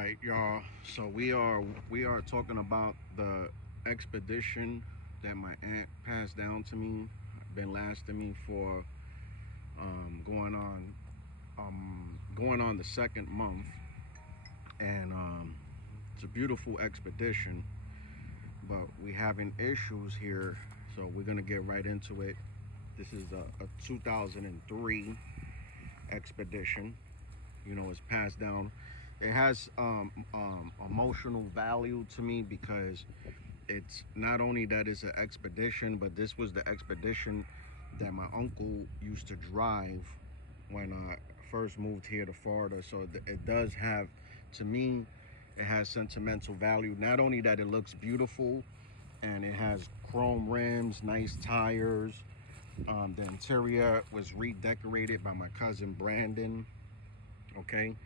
right, y'all. So we are talking about the expedition that my aunt passed down to me. Been lasting me for going on the second month, and it's a beautiful expedition. But we having issues here, so we're gonna get right into it. This is a 2003 expedition. It's passed down. It has emotional value to me because it's not only that it's an expedition, but this was the expedition that my uncle used to drive when I first moved here to Florida. So it does have, to me, it has sentimental value. Not only that it looks beautiful and it has chrome rims, nice tires. The interior was redecorated by my cousin Brandon. Okay,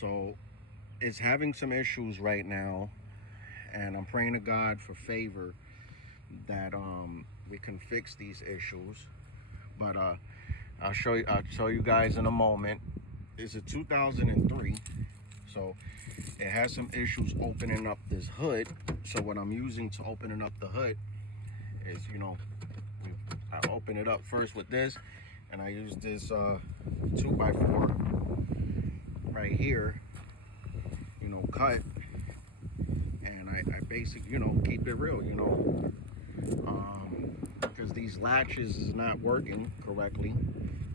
so it's having some issues right now, and I'm praying to God for favor that we can fix these issues. But I'll show you guys in a moment. It's a 2003, so it has some issues opening up this hood. So what I'm using to opening up the hood is, I open it up first with this, and I use this 2x4 right here, cut, and I basically, keep it real, because these latches is not working correctly.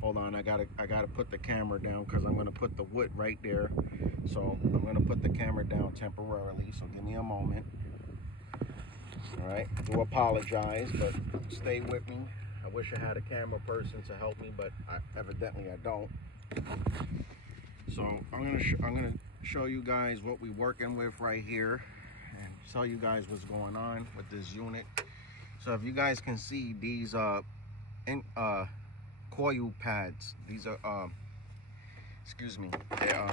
Hold on, I gotta put the camera down because I'm gonna put the wood right there. So I'm gonna put the camera down temporarily. So give me a moment. All right, I do apologize, but stay with me. I wish I had a camera person to help me, but evidently I don't. So I'm gonna show you guys what we're working with right here, and tell you guys what's going on with this unit. So if you guys can see, these coil pads, these are excuse me, they're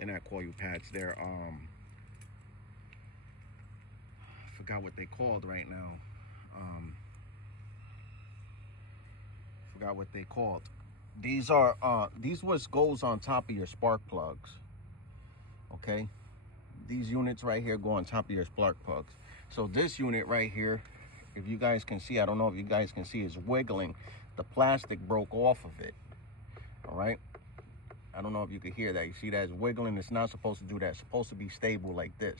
not coil pads, they're I forgot what they called right now. Forgot what they called. These are these what goes on top of your spark plugs. Okay, these units right here go on top of your spark plugs. So this unit right here, if you guys can see, I don't know if you guys can see, is wiggling. The plastic broke off of it. All right, I don't know if you could hear that. You see that it's wiggling. It's not supposed to do that. It's supposed to be stable like this.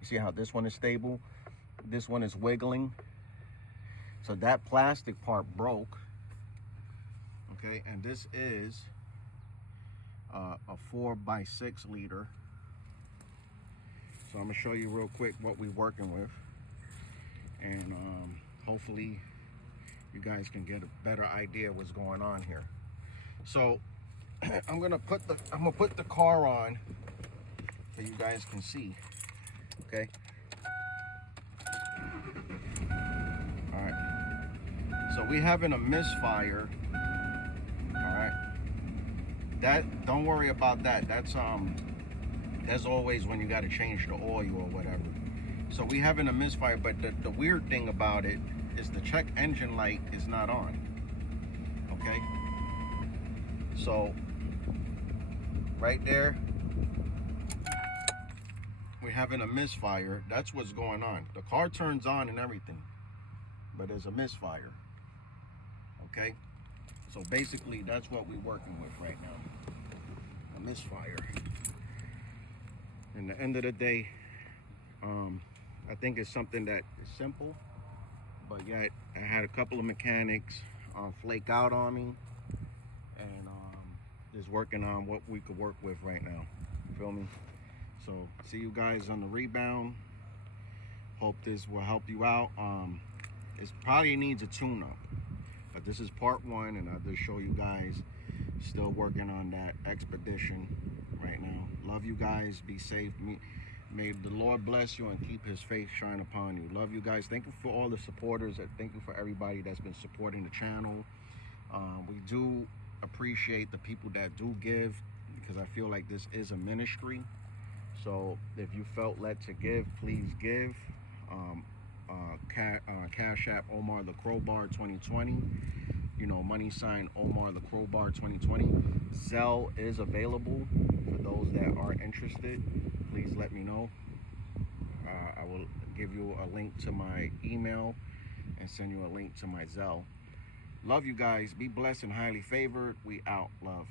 You see how this one is stable, this one is wiggling. So that plastic part broke. Okay, and this is a 4x6 liter. So I'm gonna show you real quick what we're working with, and hopefully you guys can get a better idea what's going on here. So I'm gonna put the car on so you guys can see. Okay. All right. So we having a misfire. All right. That, don't worry about that. That's always when you got to change the oil or whatever. So we having a misfire, but the weird thing about it is the check engine light is not on. Okay. So right there, we're having a misfire. That's what's going on. The car turns on and everything, but there's a misfire. Okay. So basically that's what we're working with right now. A misfire. In the end of the day, I think it's something that is simple, but yet I had a couple of mechanics flake out on me, and just working on what we could work with right now. Feel me? So see you guys on the rebound. Hope this will help you out. It probably needs a tune-up, but this is part one, and I'll just show you guys still working on that expedition right now. Love you guys. Be safe. May the Lord bless you and keep his face shine upon you. Love you guys. Thank you for all the supporters. Thank you for everybody that's been supporting the channel. We do appreciate the people that do give, because I feel like this is a ministry. So if you felt led to give, please give. Cash App Omar the Crowbar 2020. you know, money sign Omar the Crowbar 2020. Zelle is available for those that are interested. Please let me know. I will give you a link to my email and send you a link to my Zelle. Love you guys. Be blessed and highly favored. We out. Love.